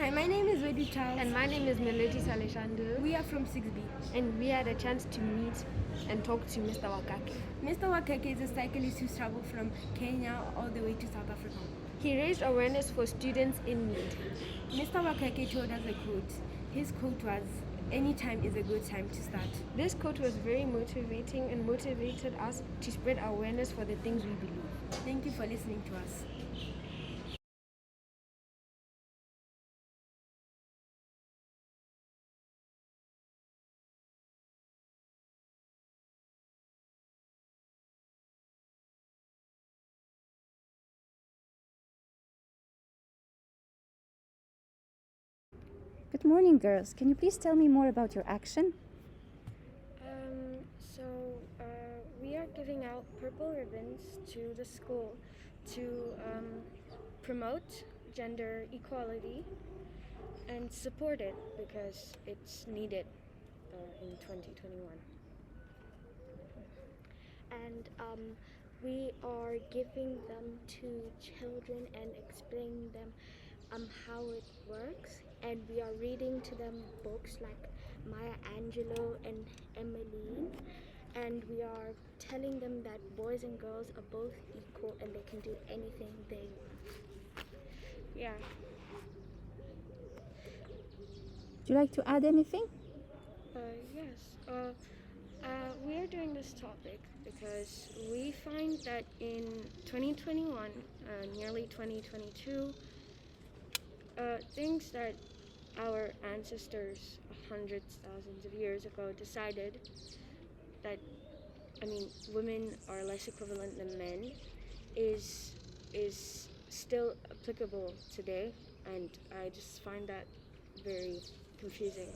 Hi, my name is Wedu Charles. And my name is Melody Saleshandu. We are from 6B. And we had a chance to meet and talk to Mr. Wakake. Mr. Wakake is a cyclist who traveled from Kenya all the way to South Africa. He raised awareness for students in need. Mr. Wakake told us a quote. His quote was, "Anytime is a good time to start." This quote was very motivating and motivated us to spread awareness for the things we believe. Thank you for listening to us. Good morning, girls. Can you please tell me more about your action? We are giving out purple ribbons to the school to promote gender equality and support it because it's needed in 2021. And we are giving them to children and explaining them how it works, and we are reading to them books like Maya Angelou and Emmeline, and we are telling them that boys and girls are both equal and they can do anything they want. Yeah. Would you like to add anything? Yes. We are doing this topic because we find that in 2021, nearly 2022, things that our ancestors hundreds, thousands of years ago decided that, women are less equivalent than men is still applicable today, and I just find that very confusing.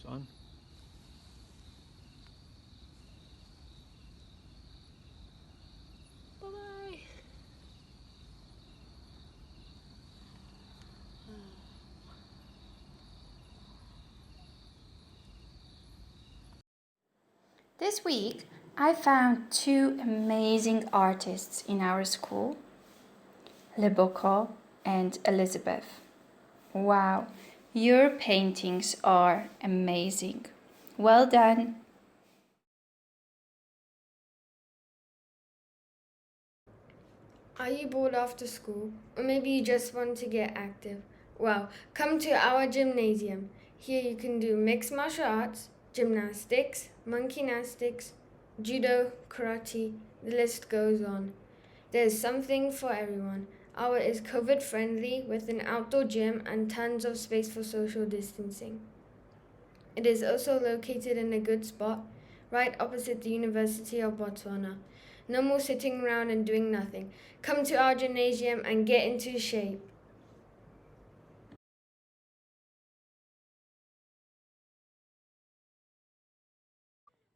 Son? Bye-bye. This week, I found two amazing artists in our school, Leboko and Elizabeth. Wow, your paintings are amazing. Well done. Are you bored after school? Or maybe you just want to get active? Well, come to our gymnasium. Here you can do mixed martial arts, gymnastics, monkey gymnastics, judo, karate, the list goes on. There's something for everyone. Our is COVID friendly with an outdoor gym and tons of space for social distancing. It is also located in a good spot, right opposite the University of Botswana. No more sitting around and doing nothing. Come to our gymnasium and get into shape.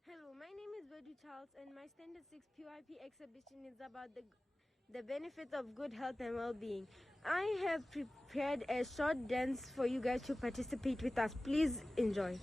Hello, my name is Virgie Charles, and my Standard 6 PYP exhibition is about the benefits of good health and well-being. I have prepared a short dance for you guys to participate with us. Please enjoy.